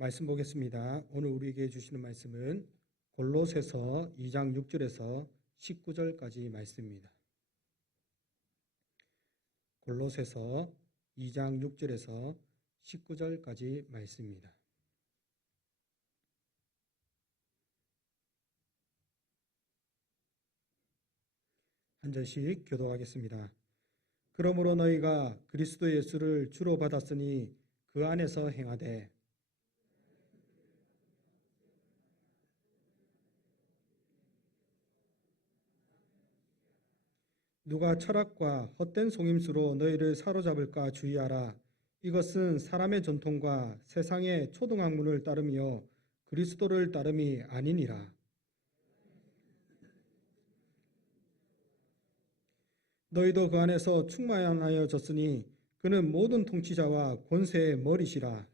말씀 보겠습니다. 오늘 우리에게 주시는 말씀은 골로새서 2장 6절에서 19절까지 말씀입니다. 골로새서 2장 6절에서 19절까지 말씀입니다. 한 절씩 교독하겠습니다. 그러므로 너희가 그리스도 예수를 주로 받았으니 그 안에서 행하되 누가 철학과 헛된 속임수로 너희를 사로잡을까 주의하라. 이것은 사람의 전통과 세상의 초등학문을 따름이요 그리스도를 따름이 아니니라. 너희도 그 안에서 충만하여졌으니 그는 모든 통치자와 권세의 머리시라.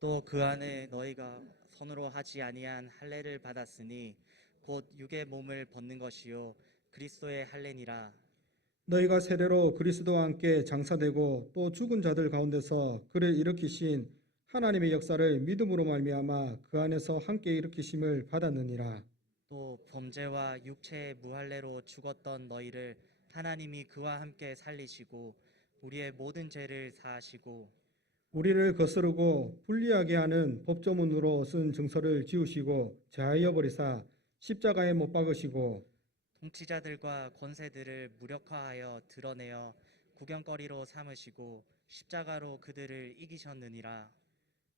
또 그 안에 너희가 손으로 하지 아니한 할례를 받았으니 곧 육의 몸을 벗는 것이요 그리스도의 할례니라. 너희가 세례로 그리스도와 함께 장사되고 또 죽은 자들 가운데서 그를 일으키신 하나님의 역사를 믿음으로 말미암아 그 안에서 함께 일으키심을 받았느니라. 또 범죄와 육체의 무할례로 죽었던 너희를 하나님이 그와 함께 살리시고 우리의 모든 죄를 사하시고 우리를 거스르고 불리하게 하는 법조문으로 쓴 증서를 지우시고 제하여 버리사 십자가에 못 박으시고 통치자들과 권세들을 무력화하여 드러내어 구경거리로 삼으시고 십자가로 그들을 이기셨느니라.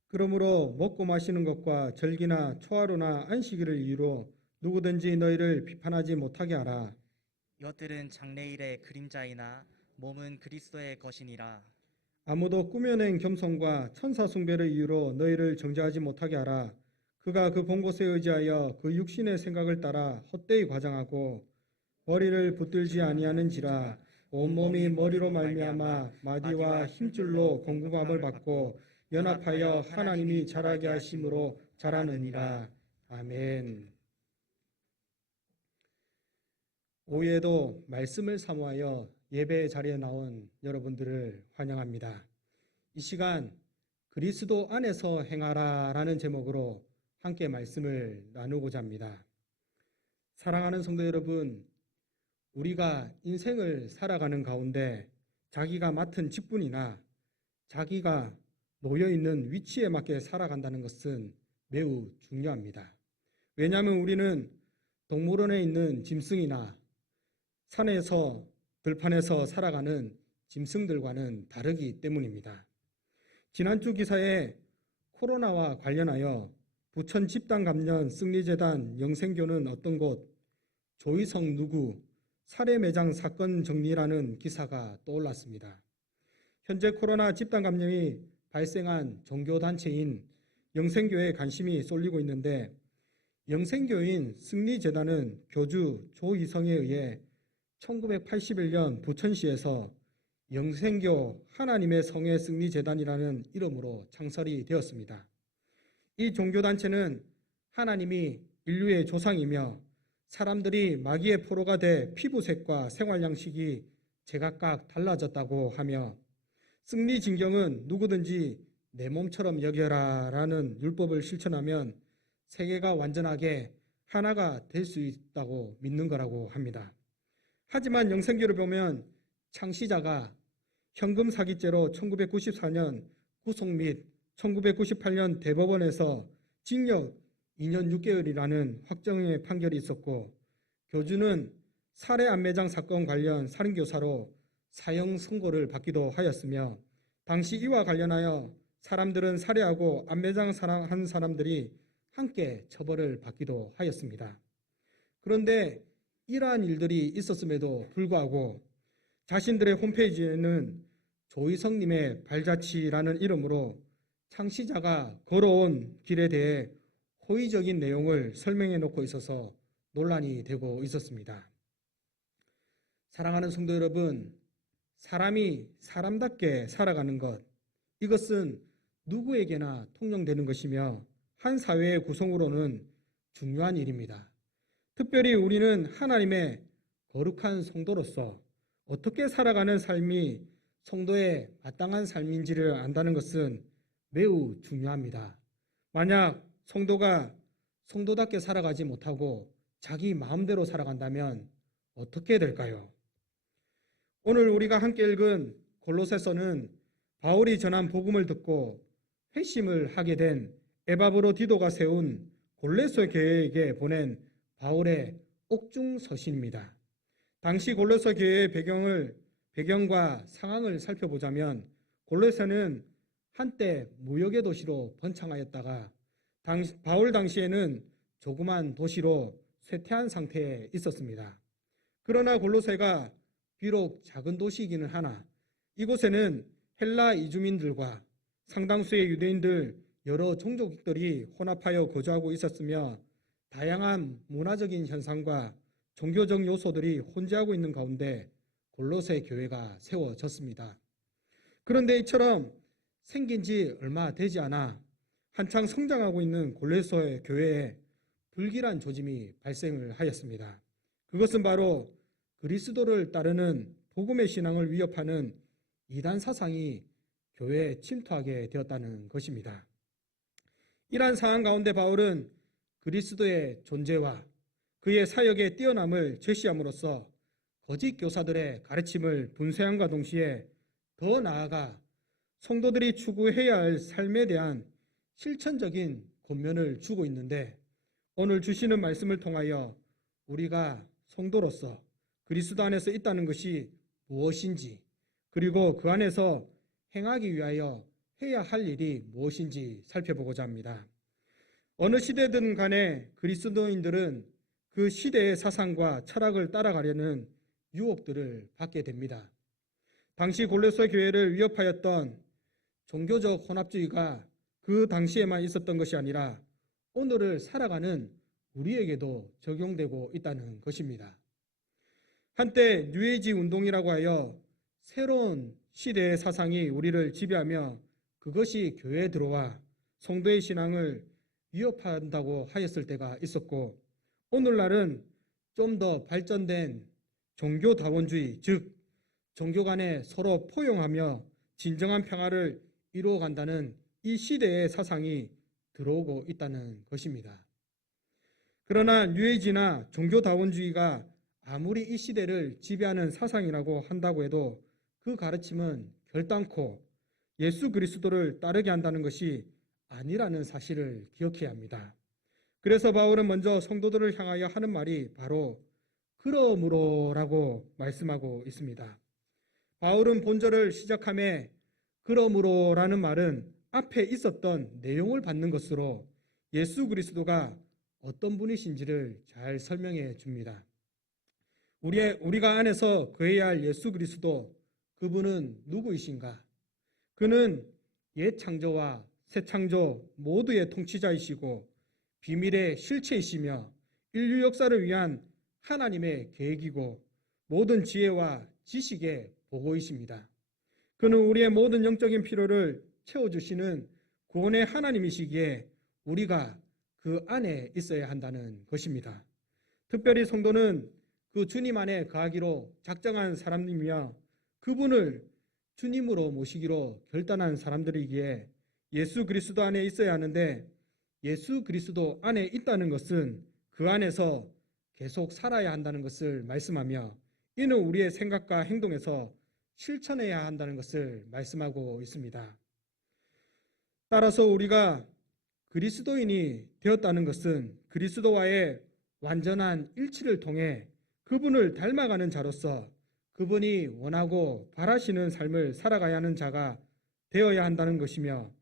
그러므로 먹고 마시는 것과 절기나 초하루나 안식일을 이유로 누구든지 너희를 비판하지 못하게 하라. 이것들은 장래일의 그림자이나 몸은 그리스도의 것이니라. 아무도 꾸며낸 겸손과 천사 숭배를 이유로 너희를 정죄하지 못하게 하라. 그가 그 본 것에 의지하여 그 육신의 생각을 따라 헛되이 과장하고 머리를 붙들지 아니하는지라. 온몸이 머리로 말미암아 마디와 힘줄로 공급함을 받고 연합하여 하나님이 자라게 하심으로 자라느니라. 아멘. 오후에도 말씀을 사모하여 예배 자리에 나온 여러분들을 환영합니다. 이 시간 그리스도 안에서 행하라 라는 제목으로 함께 말씀을 나누고자 합니다. 사랑하는 성도 여러분, 우리가 인생을 살아가는 가운데 자기가 맡은 직분이나 자기가 놓여있는 위치에 맞게 살아간다는 것은 매우 중요합니다. 왜냐하면 우리는 동물원에 있는 짐승이나 산에서 들판에서 살아가는 짐승들과는 다르기 때문입니다. 지난주 기사에 코로나와 관련하여 부천 집단 감염 승리재단 영생교는 어떤 곳, 조희성 누구, 살해 매장 사건 정리라는 기사가 떠올랐습니다. 현재 코로나 집단 감염이 발생한 종교단체인 영생교에 관심이 쏠리고 있는데 영생교인 승리재단은 교주 조희성에 의해 1981년 부천시에서 영생교 하나님의 성의 승리재단이라는 이름으로 창설이 되었습니다. 이 종교단체는 하나님이 인류의 조상이며 사람들이 마귀의 포로가 돼 피부색과 생활양식이 제각각 달라졌다고 하며 승리진경은 누구든지 내 몸처럼 여겨라 라는 율법을 실천하면 세계가 완전하게 하나가 될 수 있다고 믿는 거라고 합니다. 하지만 영생교를 보면 창시자가 현금 사기죄로 1994년 구속 및 1998년 대법원에서 징역 2년 6개월이라는 확정의 판결이 있었고 교주는 살해 안매장 사건 관련 살인교사로 사형 선고를 받기도 하였으며 당시 이와 관련하여 사람들은 살해하고 안매장한 사람들이 함께 처벌을 받기도 하였습니다. 그런데 이러한 일들이 있었음에도 불구하고 자신들의 홈페이지에는 조희성님의 발자취라는 이름으로 창시자가 걸어온 길에 대해 호의적인 내용을 설명해 놓고 있어서 논란이 되고 있었습니다. 사랑하는 성도 여러분, 사람이 사람답게 살아가는 것, 이것은 누구에게나 통용되는 것이며 한 사회의 구성으로는 중요한 일입니다. 특별히 우리는 하나님의 거룩한 성도로서 어떻게 살아가는 삶이 성도의 마땅한 삶인지를 안다는 것은 매우 중요합니다. 만약 성도가 성도답게 살아가지 못하고 자기 마음대로 살아간다면 어떻게 될까요? 오늘 우리가 함께 읽은 골로새서는 바울이 전한 복음을 듣고 회심을 하게 된 에바브로디도가 세운 골로새 교회에게 보낸 바울의 옥중 서신입니다. 당시 골로새 교회의 배경과 상황을 살펴보자면 골로새는 한때 무역의 도시로 번창하였다가 바울 당시에는 조그만 도시로 쇠퇴한 상태에 있었습니다. 그러나 골로새가 비록 작은 도시이기는 하나 이곳에는 헬라 이주민들과 상당수의 유대인들 여러 종족들이 혼합하여 거주하고 있었으며 다양한 문화적인 현상과 종교적 요소들이 혼재하고 있는 가운데 골로새 교회가 세워졌습니다. 그런데 이처럼 생긴 지 얼마 되지 않아 한창 성장하고 있는 골로새 교회에 불길한 조짐이 발생을 하였습니다. 그것은 바로 그리스도를 따르는 복음의 신앙을 위협하는 이단 사상이 교회에 침투하게 되었다는 것입니다. 이러한 상황 가운데 바울은 그리스도의 존재와 그의 사역의 뛰어남을 제시함으로써 거짓 교사들의 가르침을 분쇄함과 동시에 더 나아가 성도들이 추구해야 할 삶에 대한 실천적인 권면을 주고 있는데 오늘 주시는 말씀을 통하여 우리가 성도로서 그리스도 안에서 있다는 것이 무엇인지 그리고 그 안에서 행하기 위하여 해야 할 일이 무엇인지 살펴보고자 합니다. 어느 시대든 간에 그리스도인들은 그 시대의 사상과 철학을 따라가려는 유혹들을 받게 됩니다. 당시 골로새 교회를 위협하였던 종교적 혼합주의가 그 당시에만 있었던 것이 아니라 오늘을 살아가는 우리에게도 적용되고 있다는 것입니다. 한때 뉴에이지 운동이라고 하여 새로운 시대의 사상이 우리를 지배하며 그것이 교회에 들어와 성도의 신앙을 위협한다고 하였을 때가 있었고 오늘날은 좀 더 발전된 종교다원주의, 즉 종교 간에 서로 포용하며 진정한 평화를 이루어간다는 이 시대의 사상이 들어오고 있다는 것입니다. 그러나 뉴에이지나 종교다원주의가 아무리 이 시대를 지배하는 사상이라고 한다고 해도 그 가르침은 결단코 예수 그리스도를 따르게 한다는 것이 아니라는 사실을 기억해야 합니다. 그래서 바울은 먼저 성도들을 향하여 하는 말이 바로 그러므로라고 말씀하고 있습니다. 바울은 본절을 시작함에 그러므로라는 말은 앞에 있었던 내용을 받는 것으로 예수 그리스도가 어떤 분이신지를 잘 설명해 줍니다. 우리가 안에서 구해야 할 예수 그리스도, 그분은 누구이신가? 그는 옛 창조와 새 창조 모두의 통치자이시고 비밀의 실체이시며 인류 역사를 위한 하나님의 계획이고 모든 지혜와 지식의 보고이십니다. 그는 우리의 모든 영적인 필요를 채워주시는 구원의 하나님이시기에 우리가 그 안에 있어야 한다는 것입니다. 특별히 성도는 그 주님 안에 거하기로 작정한 사람이며 그분을 주님으로 모시기로 결단한 사람들이기에 예수 그리스도 안에 있어야 하는데 예수 그리스도 안에 있다는 것은 그 안에서 계속 살아야 한다는 것을 말씀하며 이는 우리의 생각과 행동에서 실천해야 한다는 것을 말씀하고 있습니다. 따라서 우리가 그리스도인이 되었다는 것은 그리스도와의 완전한 일치를 통해 그분을 닮아가는 자로서 그분이 원하고 바라시는 삶을 살아가야 하는 자가 되어야 한다는 것이며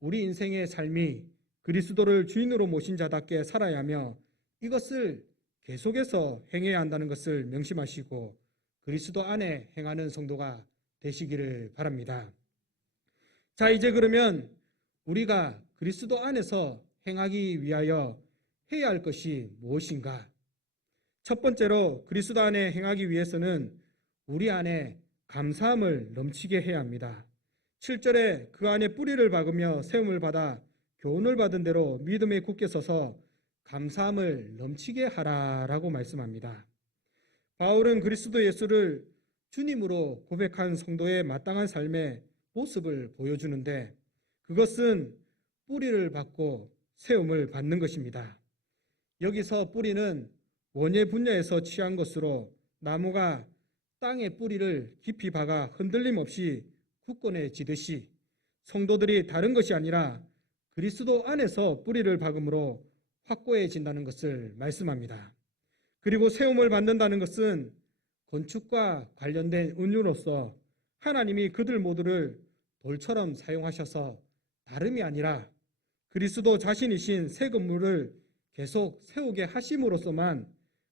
우리 인생의 삶이 그리스도를 주인으로 모신 자답게 살아야 하며 이것을 계속해서 행해야 한다는 것을 명심하시고 그리스도 안에 행하는 성도가 되시기를 바랍니다. 자, 이제 그러면 우리가 그리스도 안에서 행하기 위하여 해야 할 것이 무엇인가? 첫 번째로 그리스도 안에 행하기 위해서는 우리 안에 감사함을 넘치게 해야 합니다. 7절에 그 안에 뿌리를 박으며 세움을 받아 교훈을 받은 대로 믿음에 굳게 서서 감사함을 넘치게 하라라고 말씀합니다. 바울은 그리스도 예수를 주님으로 고백한 성도의 마땅한 삶의 모습을 보여주는데 그것은 뿌리를 받고 세움을 받는 것입니다. 여기서 뿌리는 원예 분야에서 취한 것으로 나무가 땅의 뿌리를 깊이 박아 흔들림 없이 굳건해지듯이 성도들이 다른 것이 아니라 그리스도 안에서 뿌리를 박음으로 확고해진다는 것을 말씀합니다. 그리고 세움을 받는다는 것은 건축과 관련된 은유로서 하나님이 그들 모두를 돌처럼 사용하셔서 다름이 아니라 그리스도 자신이신 새 건물을 계속 세우게 하심으로써만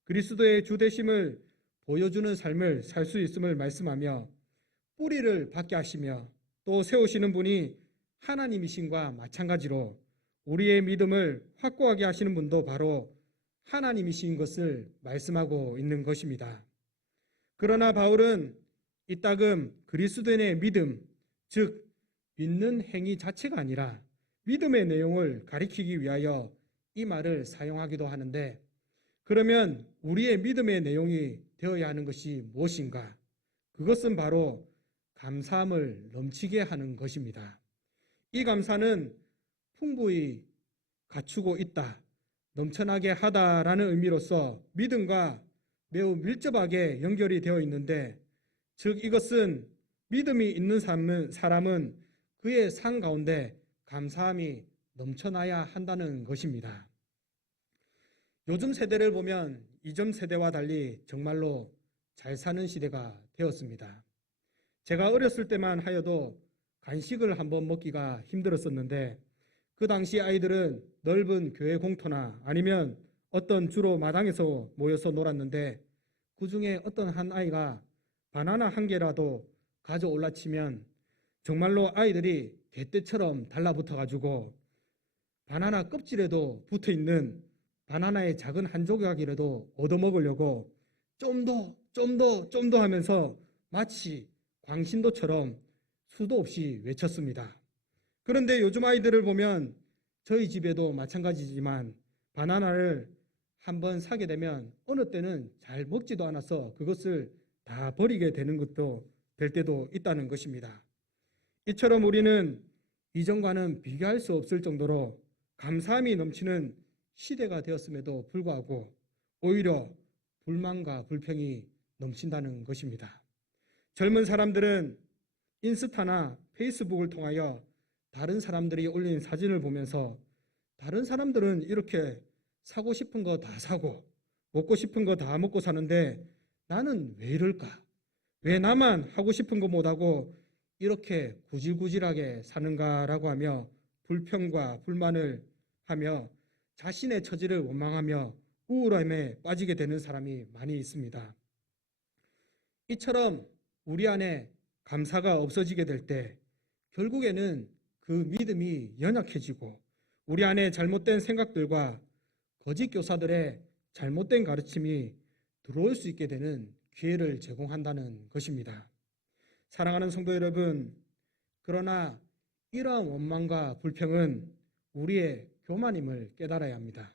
그리스도의 주되심을 보여주는 삶을 살 수 있음을 말씀하며 뿌리를 받게 하시며 또 세우시는 분이 하나님이신과 마찬가지로 우리의 믿음을 확고하게 하시는 분도 바로 하나님이신 것을 말씀하고 있는 것입니다. 그러나 바울은 이따금 그리스도인의 믿음, 즉 믿는 행위 자체가 아니라 믿음의 내용을 가리키기 위하여 이 말을 사용하기도 하는데, 그러면 우리의 믿음의 내용이 되어야 하는 것이 무엇인가? 그것은 바로 감사함을 넘치게 하는 것입니다. 이 감사는 풍부히 갖추고 있다, 넘쳐나게 하다라는 의미로서 믿음과 매우 밀접하게 연결이 되어 있는데, 즉 이것은 믿음이 있는 사람은 그의 삶 가운데 감사함이 넘쳐나야 한다는 것입니다. 요즘 세대를 보면 이전 세대와 달리 정말로 잘 사는 시대가 되었습니다. 제가 어렸을 때만 하여도 간식을 한번 먹기가 힘들었었는데, 그 당시 아이들은 넓은 교회 공터나 아니면 어떤 주로 마당에서 모여서 놀았는데, 그 중에 어떤 한 아이가 바나나 한 개라도 가져올라 치면 정말로 아이들이 개떼처럼 달라붙어 가지고 바나나 껍질에도 붙어 있는 바나나의 작은 한 조각이라도 얻어먹으려고 좀 더 하면서 마치 광신도처럼 수도 없이 외쳤습니다. 그런데 요즘 아이들을 보면 저희 집에도 마찬가지지만 바나나를 한번 사게 되면 어느 때는 잘 먹지도 않아서 그것을 다 버리게 되는 것도 될 때도 있다는 것입니다. 이처럼 우리는 이전과는 비교할 수 없을 정도로 감사함이 넘치는 시대가 되었음에도 불구하고 오히려 불만과 불평이 넘친다는 것입니다. 젊은 사람들은 인스타나 페이스북을 통하여 다른 사람들이 올린 사진을 보면서 다른 사람들은 이렇게 사고 싶은 거 다 사고 먹고 싶은 거 다 먹고 사는데 나는 왜 이럴까? 왜 나만 하고 싶은 거 못하고 이렇게 구질구질하게 사는가라고 하며 불평과 불만을 하며 자신의 처지를 원망하며 우울함에 빠지게 되는 사람이 많이 있습니다. 이처럼 우리 안에 감사가 없어지게 될 때 결국에는 그 믿음이 연약해지고 우리 안에 잘못된 생각들과 거짓 교사들의 잘못된 가르침이 들어올 수 있게 되는 기회를 제공한다는 것입니다. 사랑하는 성도 여러분, 그러나 이러한 원망과 불평은 우리의 교만임을 깨달아야 합니다.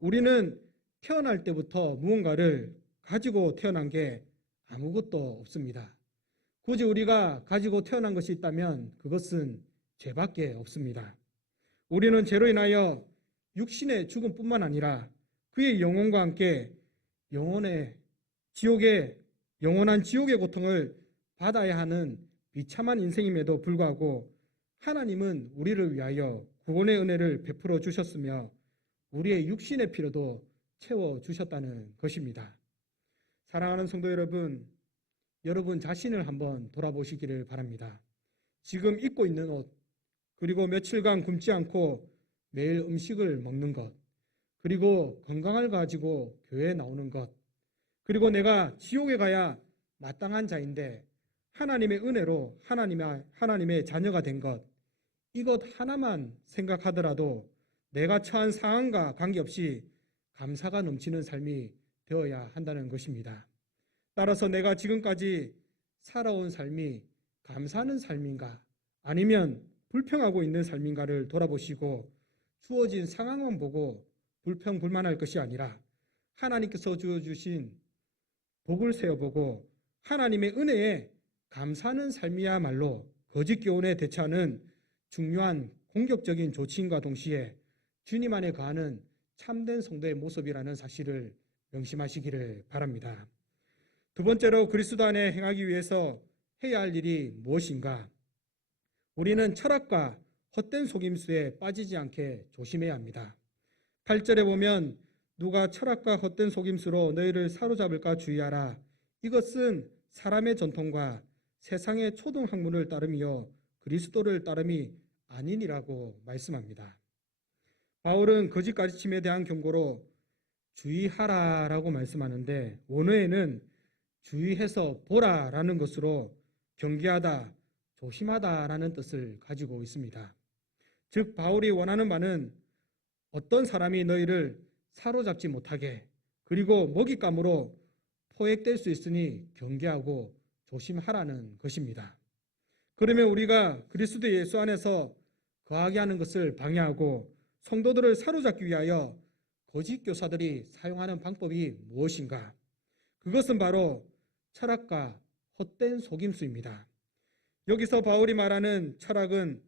우리는 태어날 때부터 무언가를 가지고 태어난 게 아무것도 없습니다. 굳이 우리가 가지고 태어난 것이 있다면 그것은 죄밖에 없습니다. 우리는 죄로 인하여 육신의 죽음뿐만 아니라 그의 영혼과 함께 영원한 지옥의 고통을 받아야 하는 비참한 인생임에도 불구하고 하나님은 우리를 위하여 구원의 은혜를 베풀어 주셨으며 우리의 육신의 필요도 채워 주셨다는 것입니다. 사랑하는 성도 여러분, 여러분 자신을 한번 돌아보시기를 바랍니다. 지금 입고 있는 옷, 그리고 며칠간 굶지 않고 매일 음식을 먹는 것, 그리고 건강을 가지고 교회에 나오는 것, 그리고 내가 지옥에 가야 마땅한 자인데 하나님의 은혜로 하나님의 자녀가 된 것, 이것 하나만 생각하더라도 내가 처한 상황과 관계없이 감사가 넘치는 삶이 되어야 한다는 것입니다. 따라서 내가 지금까지 살아온 삶이 감사하는 삶인가 아니면 불평하고 있는 삶인가를 돌아보시고 주어진 상황만 보고 불평불만할 것이 아니라 하나님께서 주어주신 복을 세어보고 하나님의 은혜에 감사하는 삶이야말로 거짓 교훈에 대처하는 중요한 공격적인 조치인과 동시에 주님 안에 거하는 참된 성도의 모습이라는 사실을 명심하시기를 바랍니다. 두 번째로 그리스도 안에 행하기 위해서 해야 할 일이 무엇인가? 우리는 철학과 헛된 속임수에 빠지지 않게 조심해야 합니다. 8절에 보면 누가 철학과 헛된 속임수로 너희를 사로잡을까 주의하라. 이것은 사람의 전통과 세상의 초등학문을 따름이요 그리스도를 따름이 아니니라고 말씀합니다. 바울은 거짓 가르침에 대한 경고로 주의하라라고 말씀하는데 원어에는 주의해서 보라라는 것으로 경계하다, 조심하다라는 뜻을 가지고 있습니다. 즉 바울이 원하는 바는 어떤 사람이 너희를 사로잡지 못하게 그리고 먹잇감으로 포획될 수 있으니 경계하고 조심하라는 것입니다. 그러면 우리가 그리스도 예수 안에서 거하게 하는 것을 방해하고 성도들을 사로잡기 위하여 거짓 교사들이 사용하는 방법이 무엇인가? 그것은 바로 철학과 헛된 속임수입니다. 여기서 바울이 말하는 철학은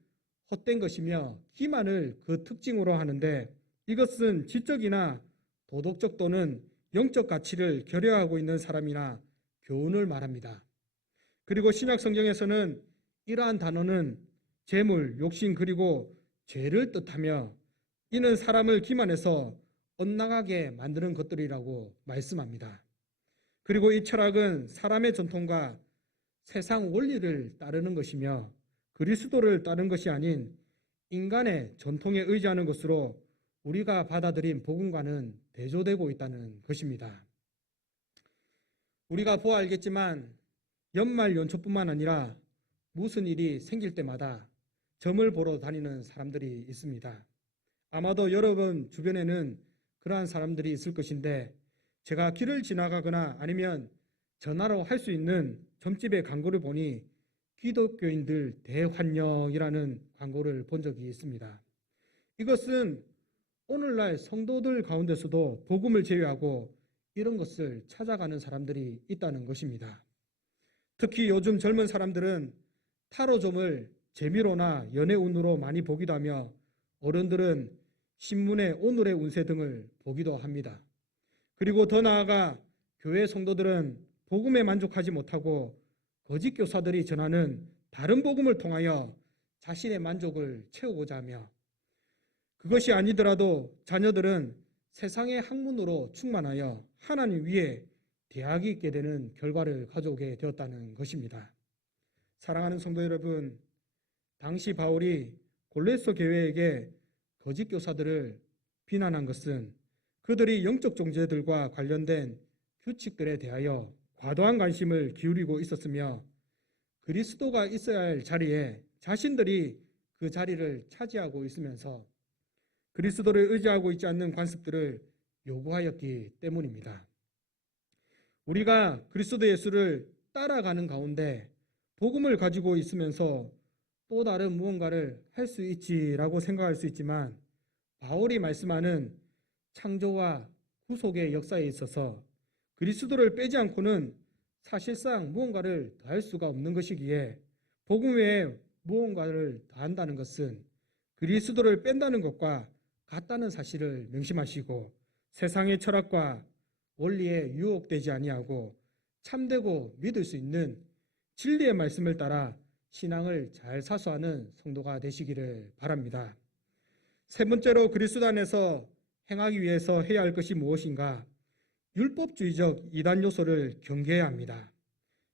헛된 것이며 기만을 그 특징으로 하는데 이것은 지적이나 도덕적 또는 영적 가치를 결여하고 있는 사람이나 교훈을 말합니다. 그리고 신약 성경에서는 이러한 단어는 재물, 욕심 그리고 죄를 뜻하며 이는 사람을 기만해서 엇나가게 만드는 것들이라고 말씀합니다. 그리고 이 철학은 사람의 전통과 세상 원리를 따르는 것이며 그리스도를 따르는 것이 아닌 인간의 전통에 의지하는 것으로 우리가 받아들인 복음과는 대조되고 있다는 것입니다. 우리가 보아 알겠지만 연말 연초뿐만 아니라 무슨 일이 생길 때마다 점을 보러 다니는 사람들이 있습니다. 아마도 여러분 주변에는 그러한 사람들이 있을 것인데 제가 길을 지나가거나 아니면 전화로 할 수 있는 점집의 광고를 보니 기독교인들 대환영이라는 광고를 본 적이 있습니다. 이것은 오늘날 성도들 가운데서도 복음을 제외하고 이런 것을 찾아가는 사람들이 있다는 것입니다. 특히 요즘 젊은 사람들은 타로점을 재미로나 연애운으로 많이 보기도 하며 어른들은 신문의 오늘의 운세 등을 보기도 합니다. 그리고 더 나아가 교회 성도들은 복음에 만족하지 못하고 거짓 교사들이 전하는 다른 복음을 통하여 자신의 만족을 채우고자 하며 그것이 아니더라도 자녀들은 세상의 학문으로 충만하여 하나님 위에 대학이 있게 되는 결과를 가져오게 되었다는 것입니다. 사랑하는 성도 여러분, 당시 바울이 골로새 교회에게 거짓 교사들을 비난한 것은 그들이 영적 존재들과 관련된 규칙들에 대하여 과도한 관심을 기울이고 있었으며 그리스도가 있어야 할 자리에 자신들이 그 자리를 차지하고 있으면서 그리스도를 의지하고 있지 않는 관습들을 요구하였기 때문입니다. 우리가 그리스도 예수를 따라가는 가운데 복음을 가지고 있으면서 또 다른 무언가를 할 수 있지라고 생각할 수 있지만 바울이 말씀하는 창조와 구속의 역사에 있어서 그리스도를 빼지 않고는 사실상 무언가를 더할 수가 없는 것이기에 복음 외에 무언가를 더한다는 것은 그리스도를 뺀다는 것과 같다는 사실을 명심하시고 세상의 철학과 원리에 유혹되지 아니하고 참되고 믿을 수 있는 진리의 말씀을 따라 신앙을 잘 사수하는 성도가 되시기를 바랍니다. 세 번째로 그리스도 안에서 행하기 위해서 해야 할 것이 무엇인가? 율법주의적 이단 요소를 경계해야 합니다.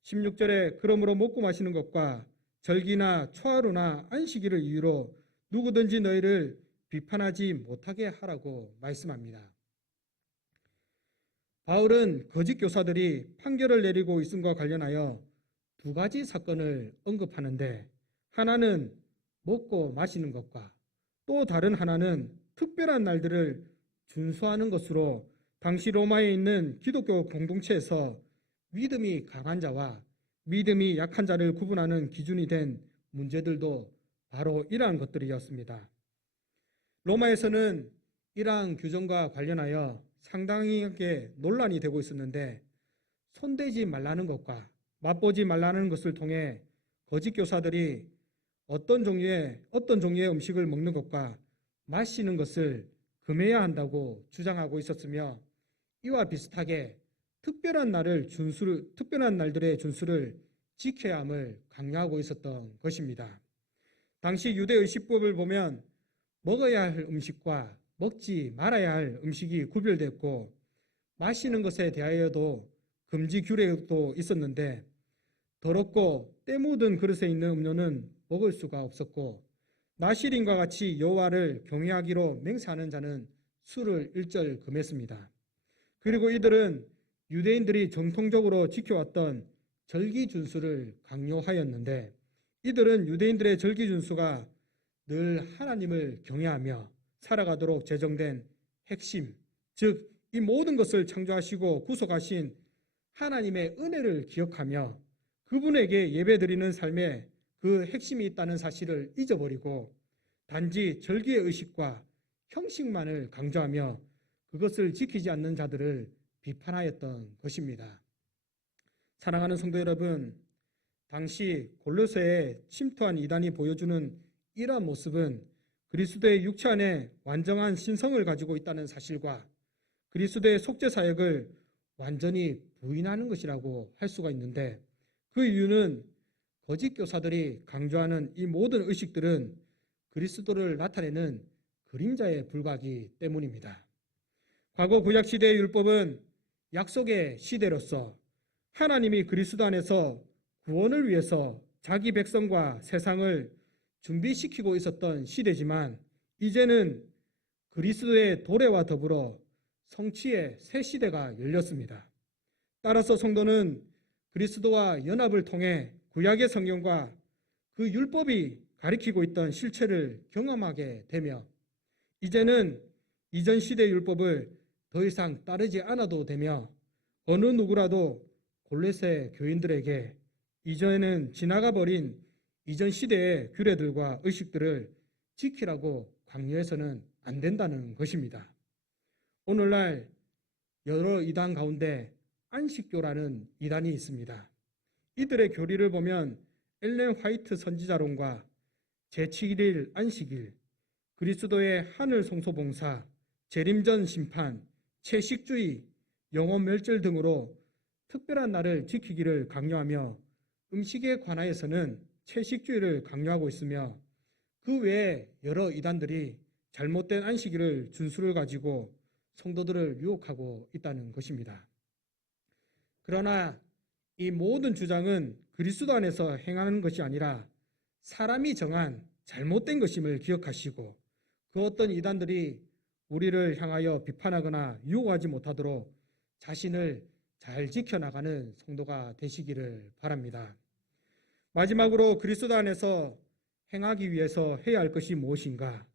16절에 그러므로 먹고 마시는 것과 절기나 초하루나 안식일을 이유로 누구든지 너희를 비판하지 못하게 하라고 말씀합니다. 바울은 거짓 교사들이 판결을 내리고 있음과 관련하여 두 가지 사건을 언급하는데 하나는 먹고 마시는 것과 또 다른 하나는 특별한 날들을 준수하는 것으로 당시 로마에 있는 기독교 공동체에서 믿음이 강한 자와 믿음이 약한 자를 구분하는 기준이 된 문제들도 바로 이러한 것들이었습니다. 로마에서는 이러한 규정과 관련하여 상당하게 논란이 되고 있었는데 손대지 말라는 것과 맛보지 말라는 것을 통해 거짓 교사들이 어떤 종류의 음식을 먹는 것과 마시는 것을 금해야 한다고 주장하고 있었으며, 이와 비슷하게 특별한 날들의 준수를 지켜야 함을 강요하고 있었던 것입니다. 당시 유대 의식법을 보면 먹어야 할 음식과 먹지 말아야 할 음식이 구별됐고, 마시는 것에 대하여도 금지 규례도 있었는데, 더럽고 때 묻은 그릇에 있는 음료는 먹을 수가 없었고, 나실인과 같이 여호와를 경외하기로 맹세하는 자는 술을 일절 금했습니다. 그리고 이들은 유대인들이 정통적으로 지켜왔던 절기 준수를 강요하였는데, 이들은 유대인들의 절기 준수가 늘 하나님을 경외하며 살아가도록 제정된 핵심, 즉 이 모든 것을 창조하시고 구속하신 하나님의 은혜를 기억하며 그분에게 예배드리는 삶에 그 핵심이 있다는 사실을 잊어버리고 단지 절기의 의식과 형식만을 강조하며 그것을 지키지 않는 자들을 비판하였던 것입니다. 사랑하는 성도 여러분, 당시 골로새에 침투한 이단이 보여주는 이러한 모습은 그리스도의 육체 안에 완전한 신성을 가지고 있다는 사실과 그리스도의 속죄 사역을 완전히 부인하는 것이라고 할 수가 있는데, 그 이유는 거짓 교사들이 강조하는 이 모든 의식들은 그리스도를 나타내는 그림자에 불과하기 때문입니다. 과거 구약 시대의 율법은 약속의 시대로서 하나님이 그리스도 안에서 구원을 위해서 자기 백성과 세상을 준비시키고 있었던 시대지만, 이제는 그리스도의 도래와 더불어 성취의 새 시대가 열렸습니다. 따라서 성도는 그리스도와 연합을 통해 구약의 성경과 그 율법이 가리키고 있던 실체를 경험하게 되며, 이제는 이전 시대 율법을 더 이상 따르지 않아도 되며, 어느 누구라도 골로새 교인들에게 이전에는 지나가 버린 이전 시대의 규례들과 의식들을 지키라고 강요해서는 안 된다는 것입니다. 오늘날 여러 이단 가운데 안식교라는 이단이 있습니다. 이들의 교리를 보면 엘렌 화이트 선지자론과 제7일 안식일, 그리스도의 하늘 성소봉사, 재림전 심판, 채식주의, 영혼 멸절 등으로 특별한 날을 지키기를 강요하며 음식에 관하여서는 채식주의를 강요하고 있으며, 그 외에 여러 이단들이 잘못된 안식일을 준수를 가지고 성도들을 유혹하고 있다는 것입니다. 그러나 이 모든 주장은 그리스도 안에서 행하는 것이 아니라 사람이 정한 잘못된 것임을 기억하시고, 그 어떤 이단들이 우리를 향하여 비판하거나 유혹하지 못하도록 자신을 잘 지켜나가는 성도가 되시기를 바랍니다. 마지막으로 그리스도 안에서 행하기 위해서 해야 할 것이 무엇인가?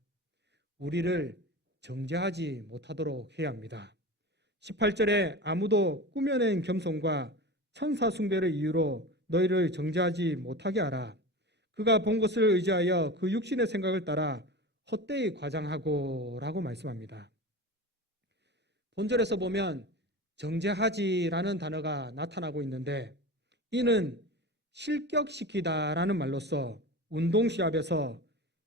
우리를 정죄하지 못하도록 해야 합니다. 18절에 아무도 꾸며낸 겸손과 천사 숭배를 이유로 너희를 정죄하지 못하게 하라. 그가 본 것을 의지하여 그 육신의 생각을 따라 헛되이 과장하고 라고 말씀합니다. 본절에서 보면 정죄하지라는 단어가 나타나고 있는데, 이는 실격시키다라는 말로써 운동시합에서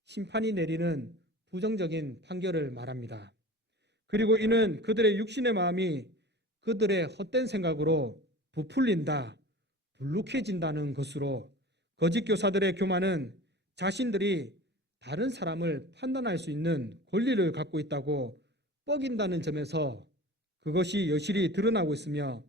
심판이 내리는 부정적인 판결을 말합니다. 그리고 이는 그들의 육신의 마음이 그들의 헛된 생각으로 부풀린다, 불룩해진다는 것으로 거짓 교사들의 교만은 자신들이 다른 사람을 판단할 수 있는 권리를 갖고 있다고 뻐긴다는 점에서 그것이 여실히 드러나고 있으며,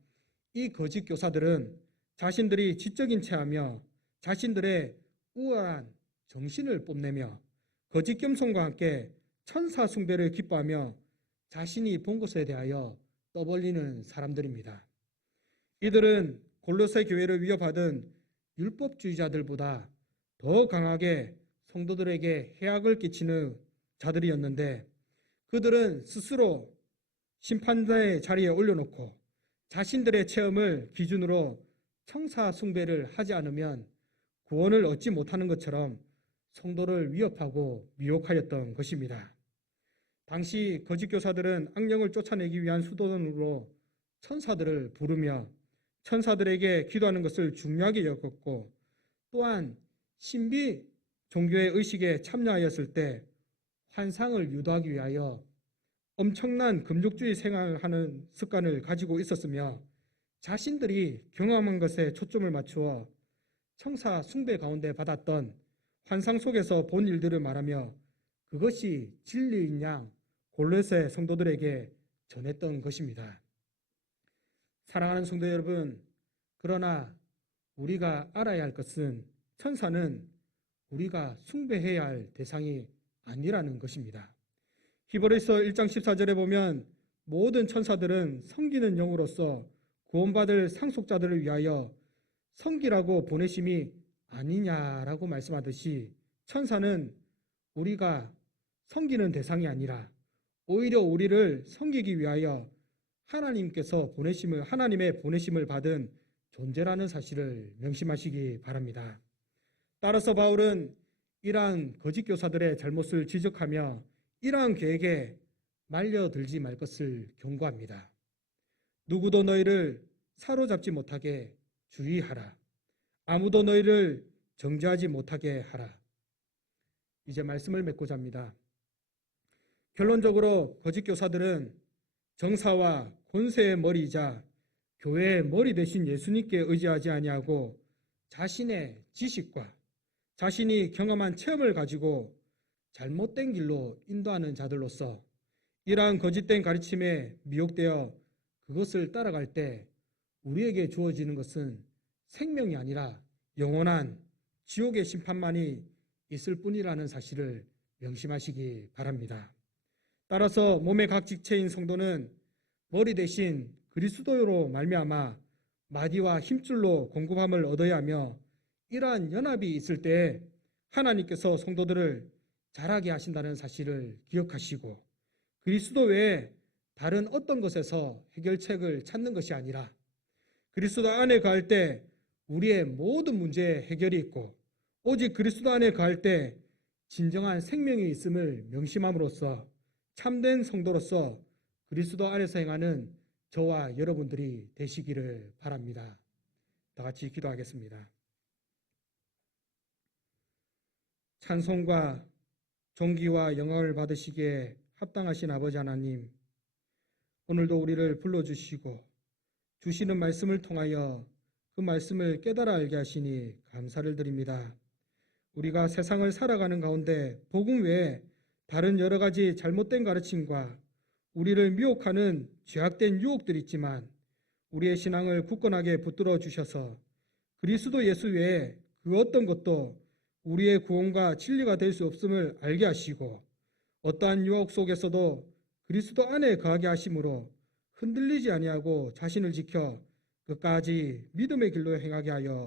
이 거짓 교사들은 자신들이 지적인 체하며 자신들의 우월한 정신을 뽐내며 거짓 겸손과 함께 천사 숭배를 기뻐하며 자신이 본 것에 대하여 떠벌리는 사람들입니다. 이들은 골로새 교회를 위협하던 율법주의자들보다 더 강하게 성도들에게 해악을 끼치는 자들이었는데, 그들은 스스로 심판자의 자리에 올려놓고 자신들의 체험을 기준으로 천사 숭배를 하지 않으면 구원을 얻지 못하는 것처럼 성도를 위협하고 미혹하였던 것입니다. 당시 거짓 교사들은 악령을 쫓아내기 위한 수단으로 천사들을 부르며 천사들에게 기도하는 것을 중요하게 여겼고, 또한 신비 종교의 의식에 참여하였을 때 환상을 유도하기 위하여 엄청난 금욕주의 생활을 하는 습관을 가지고 있었으며 자신들이 경험한 것에 초점을 맞추어 천사 숭배 가운데 받았던 환상 속에서 본 일들을 말하며 그것이 진리인 양 골로새 성도들에게 전했던 것입니다. 사랑하는 성도 여러분, 그러나 우리가 알아야 할 것은 천사는 우리가 숭배해야 할 대상이 아니라는 것입니다. 히브리서 1장 14절에 보면 모든 천사들은 섬기는 영으로서 구원받을 상속자들을 위하여 섬기라고 보내심이 아니냐라고 말씀하듯이 천사는 우리가 섬기는 대상이 아니라 오히려 우리를 섬기기 위하여 하나님의 보내심을 받은 존재라는 사실을 명심하시기 바랍니다. 따라서 바울은 이러한 거짓 교사들의 잘못을 지적하며 이러한 계획에 말려들지 말 것을 경고합니다. 누구도 너희를 사로잡지 못하게 주의하라. 아무도 너희를 정죄하지 못하게 하라. 이제 말씀을 맺고자 합니다. 결론적으로 거짓 교사들은 정사와 권세의 머리이자 교회의 머리 대신 예수님께 의지하지 아니하고 자신의 지식과 자신이 경험한 체험을 가지고 잘못된 길로 인도하는 자들로서 이러한 거짓된 가르침에 미혹되어 그것을 따라갈 때 우리에게 주어지는 것은 생명이 아니라 영원한 지옥의 심판만이 있을 뿐이라는 사실을 명심하시기 바랍니다. 따라서 몸의 각 지체인 성도는 머리 대신 그리스도로 말미암아 마디와 힘줄로 공급함을 얻어야 하며 이러한 연합이 있을 때 하나님께서 성도들을 자라게 하신다는 사실을 기억하시고 그리스도 외에 다른 어떤 것에서 해결책을 찾는 것이 아니라 그리스도 안에 거할 때 우리의 모든 문제에 해결이 있고 오직 그리스도 안에 거할 때 진정한 생명이 있음을 명심함으로써 참된 성도로서 그리스도 안에서 행하는 저와 여러분들이 되시기를 바랍니다. 다 같이 기도하겠습니다. 찬송과 존귀와 영광을 받으시기에 합당하신 아버지 하나님, 오늘도 우리를 불러주시고 주시는 말씀을 통하여 그 말씀을 깨달아 알게 하시니 감사를 드립니다. 우리가 세상을 살아가는 가운데 복음 외에 다른 여러 가지 잘못된 가르침과 우리를 미혹하는 죄악된 유혹들이 있지만 우리의 신앙을 굳건하게 붙들어 주셔서 그리스도 예수 외에 그 어떤 것도 우리의 구원과 진리가 될 수 없음을 알게 하시고 어떠한 유혹 속에서도 그리스도 안에 거하게 하심으로 흔들리지 아니하고 자신을 지켜 끝까지 믿음의 길로 행하게 하여